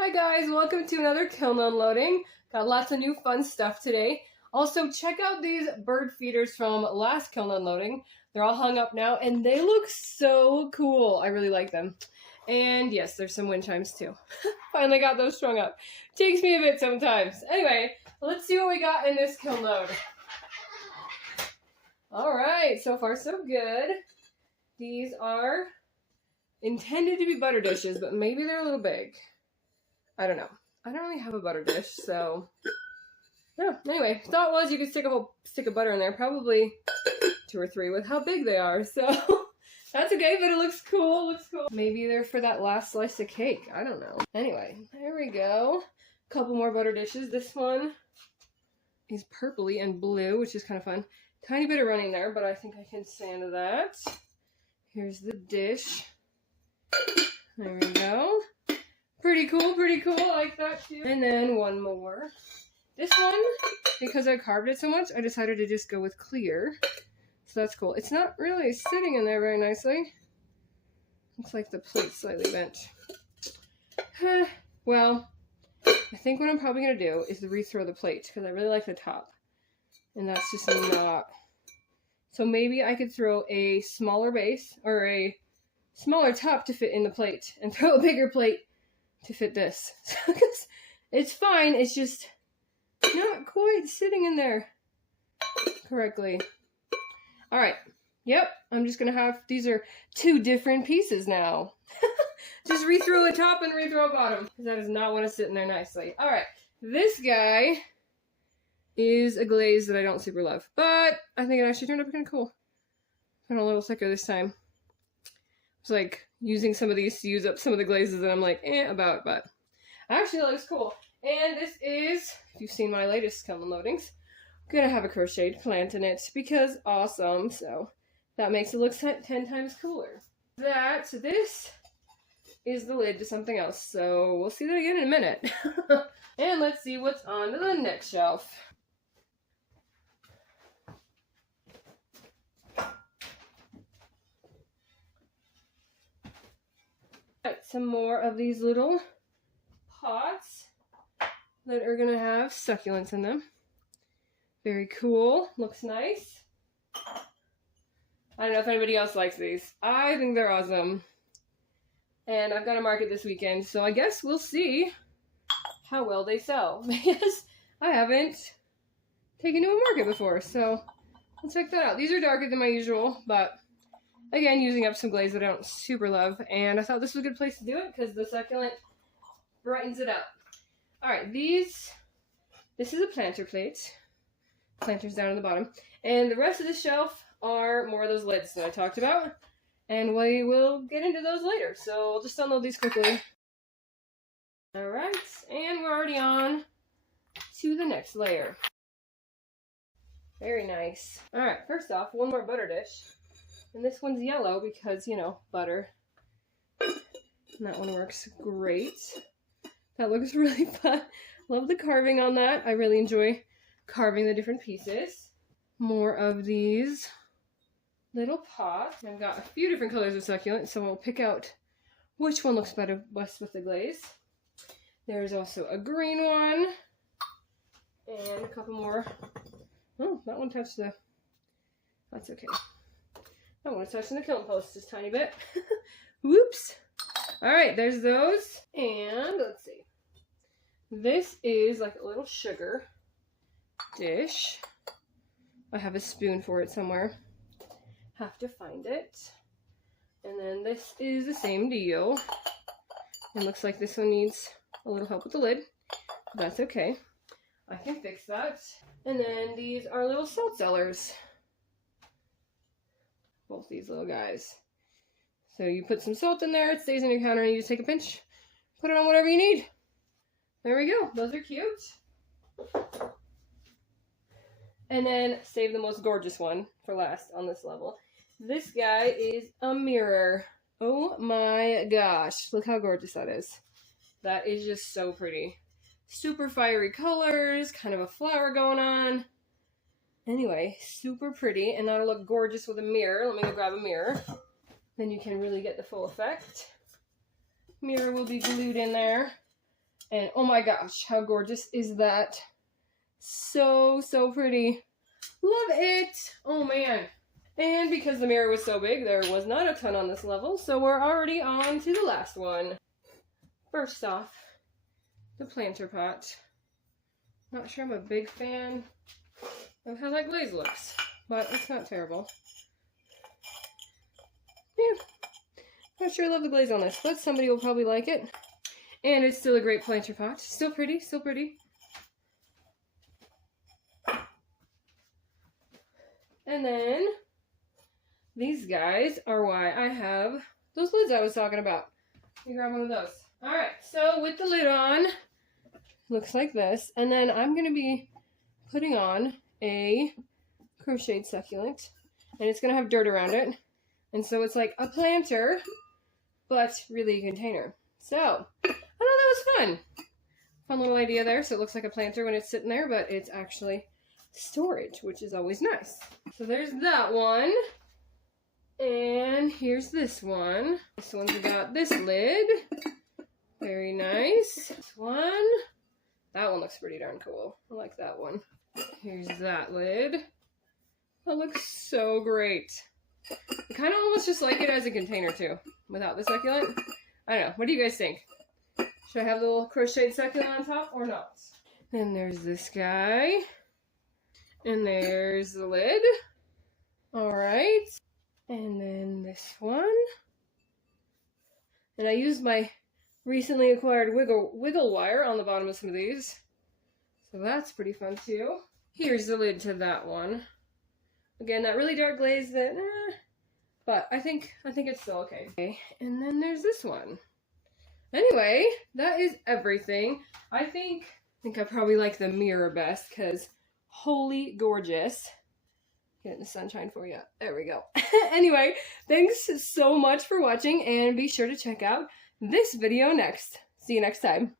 Hi guys, welcome to another kiln unloading. Got lots of new fun stuff today. Also, check out these bird feeders from last kiln unloading. They're all hung up now and they look so cool. I really like them. And yes, there's some wind chimes too. Finally got those strung up. Takes me a bit sometimes. Anyway, let's see what we got in this kiln load. Alright, so far so good. These are intended to be butter dishes, but maybe they're a little big. I don't know. I don't really have a butter dish, so yeah. Anyway, thought was you could stick a whole stick of butter in there, probably 2 or 3 with how big they are. So that's okay, but it looks cool. Looks cool. Maybe they're for that last slice of cake. I don't know. Anyway, there we go. Couple more butter dishes. This one is purpley and blue, which is kind of fun. Tiny bit of running there, but I think I can stand that. Here's the dish. There we go. Pretty cool, I like that too. And then one more. This one, because I carved it so much, I decided to just go with clear. So that's cool. It's not really sitting in there very nicely. Looks like the plate's slightly bent. Well, I think what I'm probably going to do is rethrow the plate, because I really like the top. And that's just not... So maybe I could throw a smaller base, or a smaller top to fit in the plate, and throw a bigger plate to fit this. It's fine, it's just not quite sitting in there correctly. Alright, yep, I'm just gonna have, these are 2 different pieces now. Just rethrow a top and rethrow a bottom, because that does not want to sit in there nicely. Alright, this guy is a glaze that I don't super love, but I think it actually turned out kind of cool. Kind of a little thicker this time. It's like using some of these to use up some of the glazes that I'm like, about, but actually it looks cool. And this is, if you've seen my latest kiln unloadings, I'm gonna have a crocheted plant in it because awesome. So that makes it look 10 times cooler. This is the lid to something else. So we'll see that again in a minute. And let's see what's on the next shelf. Some more of these little pots that are gonna have succulents in them. Very cool. Looks nice. I don't know if anybody else likes these. I think they're awesome. And I've got a market this weekend, so I guess we'll see how well they sell. Because I haven't taken to a market before, so I'll check that out. These are darker than my usual, but again, using up some glaze that I don't super love, and I thought this was a good place to do it because the succulent brightens it up. Alright, this is a planter plate. Planter's down on the bottom. And the rest of the shelf are more of those lids that I talked about, and we will get into those later. So I'll just unload these quickly. Alright, and we're already on to the next layer. Very nice. Alright, first off, one more butter dish. And this one's yellow because, you know, butter. And that one works great. That looks really fun. Love the carving on that. I really enjoy carving the different pieces. More of these little pots. I've got a few different colors of succulent, so we'll pick out which one looks best with the glaze. There's also a green one. And a couple more. Oh, that one touched the... That's okay. I want to touch the kiln post just a tiny bit. Whoops. Alright, there's those. And let's see. This is like a little sugar dish. I have a spoon for it somewhere. Have to find it. And then this is the same deal. It looks like this one needs a little help with the lid. That's okay. I can fix that. And then these are little salt cellars. Both these little guys. So you put some salt in there, it stays on your counter, and you just take a pinch, put it on whatever you need. There we go. Those are cute. And then save the most gorgeous one for last on this level. This guy is a mirror. Oh my gosh. Look how gorgeous that is. That is just so pretty. Super fiery colors, kind of a flower going on. Anyway, super pretty, and that'll look gorgeous with a mirror. Let me go grab a mirror. Then you can really get the full effect. Mirror will be glued in there. And oh my gosh, how gorgeous is that? So, so pretty. Love it. Oh man. And because the mirror was so big, there was not a ton on this level, so we're already on to the last one. First off, the planter pot. Not sure I'm a big fan of how that glaze looks, but it's not terrible. Yeah, not sure I love the glaze on this, but somebody will probably like it. And it's still a great planter pot. Still pretty, still pretty. And then these guys are why I have those lids I was talking about. Let me grab one of those. Alright, so with the lid on, looks like this. And then I'm going to be putting on a crocheted succulent. And it's going to have dirt around it. And so it's like a planter, but really a container. So, I thought that was fun. Fun little idea there. So it looks like a planter when it's sitting there, but it's actually storage, which is always nice. So there's that one. And here's this one. This one's got this lid. Very nice. This one. That one looks pretty darn cool. I like that one. Here's that lid. That looks so great. I kind of almost just like it as a container too, without the succulent. I don't know. What do you guys think? Should I have the little crocheted succulent on top or not? Then there's this guy. And there's the lid. Alright. And then this one. And I used my recently acquired wiggle wire on the bottom of some of these. So that's pretty fun too. Here's the lid to that one. Again, that really dark glaze that, but I think it's still okay. And then there's this one. Anyway, that is everything. I think I probably like the mirror best because holy gorgeous. Getting the sunshine for you. There we go. Anyway, thanks so much for watching and be sure to check out this video next. See you next time.